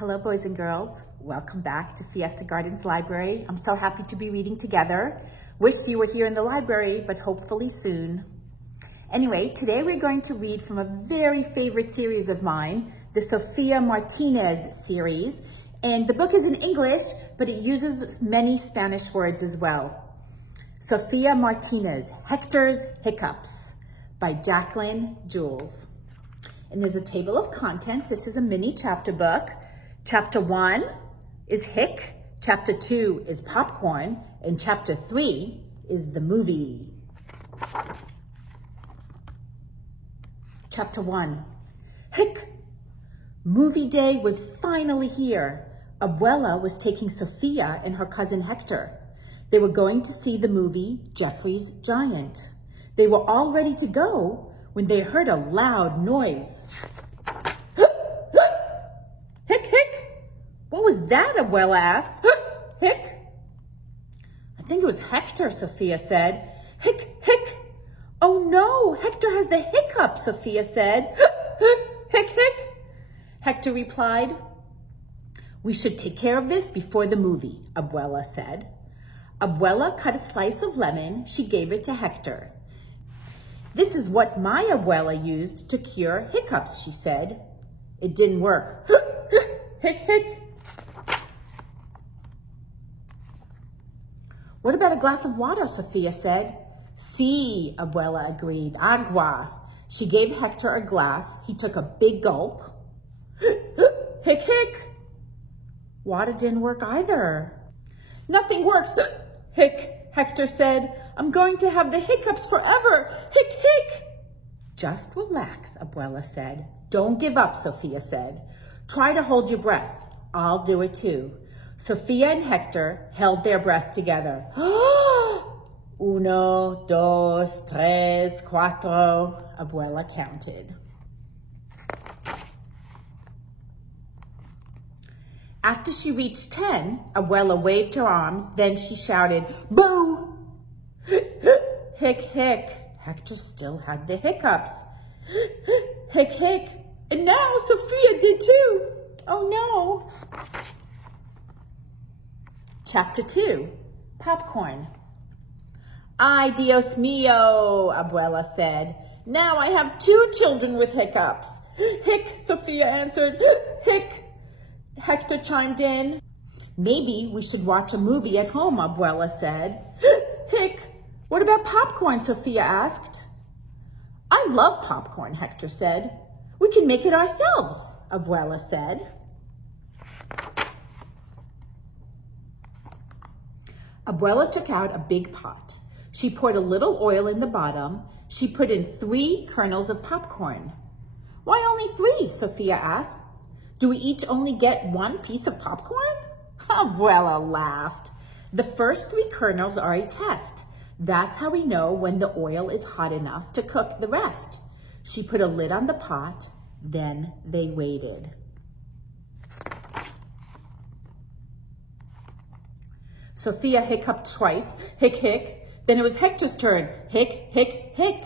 Hello, boys and girls. Welcome back to Fiesta Gardens Library. I'm so happy to be reading together. Wish you were here in the library, but hopefully soon. Anyway, today we're going to read from a very favorite series of mine, the Sofia Martinez series. And the book is in English, but it uses many Spanish words as well. Sofia Martinez, Hector's Hiccups by Jacqueline Jules. And there's a table of contents. This is a mini chapter book. Chapter 1 is Hick, Chapter 2 is Popcorn, and Chapter 3 is the movie. Chapter 1, Hick. Movie day was finally here. Abuela was taking Sofia and her cousin Hector. They were going to see the movie Jeffrey's Giant. They were all ready to go when they heard a loud noise. Hick, Hick! What was that? Abuela asked. Hick! I think it was Hector, Sofia said. Hick, Hick! Oh no, Hector has the hiccups, Sofia said. Hick, Hick! Hector replied. We should take care of this before the movie, Abuela said. Abuela cut a slice of lemon. She gave it to Hector. This is what my abuela used to cure hiccups, she said. It didn't work. Hick, hick. What about a glass of water, Sofia said. Sí, Abuela agreed. Agua. She gave Hector a glass. He took a big gulp. Hick, hick. Water didn't work either. Nothing works. Hick, Hector said. I'm going to have the hiccups forever. Hick, hick. Just relax, Abuela said. Don't give up, Sofia said. Try to hold your breath. I'll do it too. Sofia and Hector held their breath together. Uno, dos, tres, cuatro, Abuela counted. After she reached 10, Abuela waved her arms, then she shouted, boo! Hick, hick. Hector still had the hiccups. Hick, hick. And now Sofia did too. Oh no. Chapter 2, Popcorn. Ay, Dios mío, Abuela said. Now I have 2 children with hiccups. Hick, Sofia answered. Hick. Hector chimed in. Maybe we should watch a movie at home, Abuela said. Hick. What about popcorn? Sofia asked. I love popcorn, Hector said. We can make it ourselves, Abuela said. Abuela took out a big pot. She poured a little oil in the bottom. She put in 3 kernels of popcorn. Why only 3? Sofia asked. Do we each only get 1 piece of popcorn? Abuela laughed. The first 3 kernels are a test. That's how we know when the oil is hot enough to cook the rest. She put a lid on the pot, then they waited. Sofia hiccuped twice, hick, hick. Then it was Hector's turn, hick, hick, hick.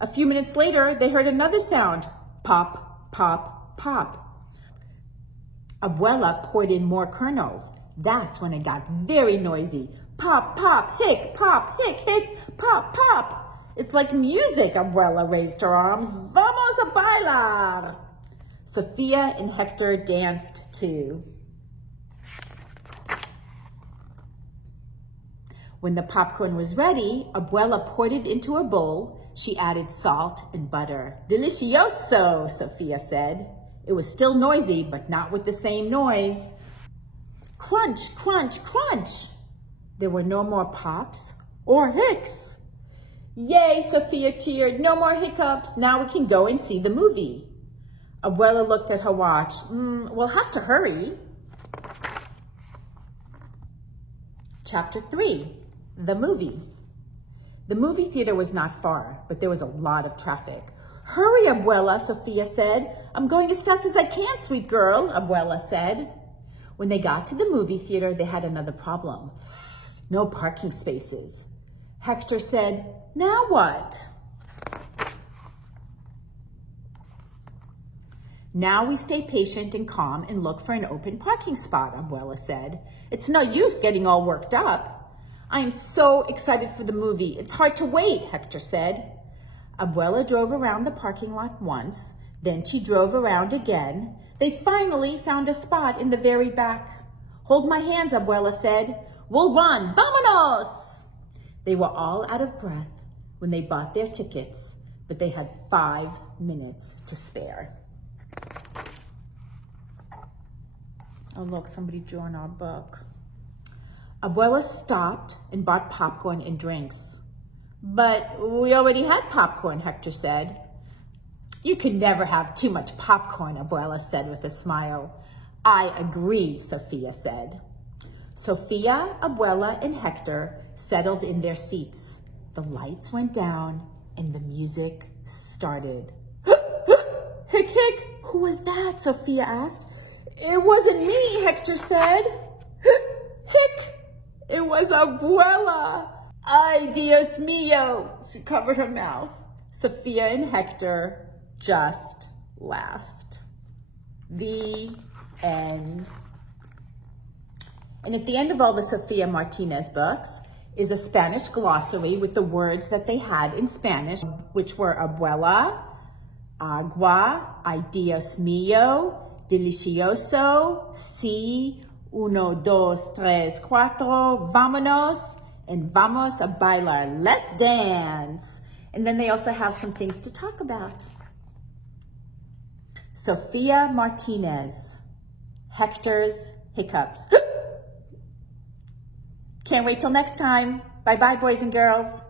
A few minutes later, they heard another sound, pop, pop, pop. Abuela poured in more kernels. That's when it got very noisy. Pop, pop, hick, hick, pop, pop. It's like music, Abuela raised her arms. Vamos a bailar. Sofia and Hector danced too. When the popcorn was ready, Abuela poured it into a bowl. She added salt and butter. Delicioso, Sofia said. It was still noisy, but not with the same noise. Crunch, crunch, crunch. There were no more pops or hicks. Yay, Sofia cheered. No more hiccups. Now we can go and see the movie. Abuela looked at her watch. We'll have to hurry. Chapter 3, the movie. The movie theater was not far, but there was a lot of traffic. Hurry, Abuela, Sofia said. I'm going as fast as I can, sweet girl, Abuela said. When they got to the movie theater, they had another problem. No parking spaces. Hector said, now what? Now we stay patient and calm and look for an open parking spot, Abuela said. It's no use getting all worked up. I am so excited for the movie. It's hard to wait, Hector said. Abuela drove around the parking lot once, then she drove around again. They finally found a spot in the very back. Hold my hands, Abuela said. We'll run. Vámonos! They were all out of breath when they bought their tickets, but they had 5 minutes to spare. Oh, look, somebody drew in our book. Abuela stopped and bought popcorn and drinks. But we already had popcorn, Hector said. You can never have too much popcorn, Abuela said with a smile. I agree, Sophia said. Sophia, Abuela, and Hector settled in their seats. The lights went down and the music started. Hick, hick, who was that? Sophia asked. It wasn't me, Hector said. Hick, it was Abuela. Ay, Dios mío. She covered her mouth. Sophia and Hector just laughed. The end. And at the end of all the Sophia Martinez books is a Spanish glossary with the words that they had in Spanish, which were abuela, agua, ay Dios mío, delicioso, sí, uno, dos, tres, cuatro, vámonos, and vamos a bailar. Let's dance. And then they also have some things to talk about. Sophia Martinez, Hector's hiccups. Can't wait till next time. Bye-bye, boys and girls.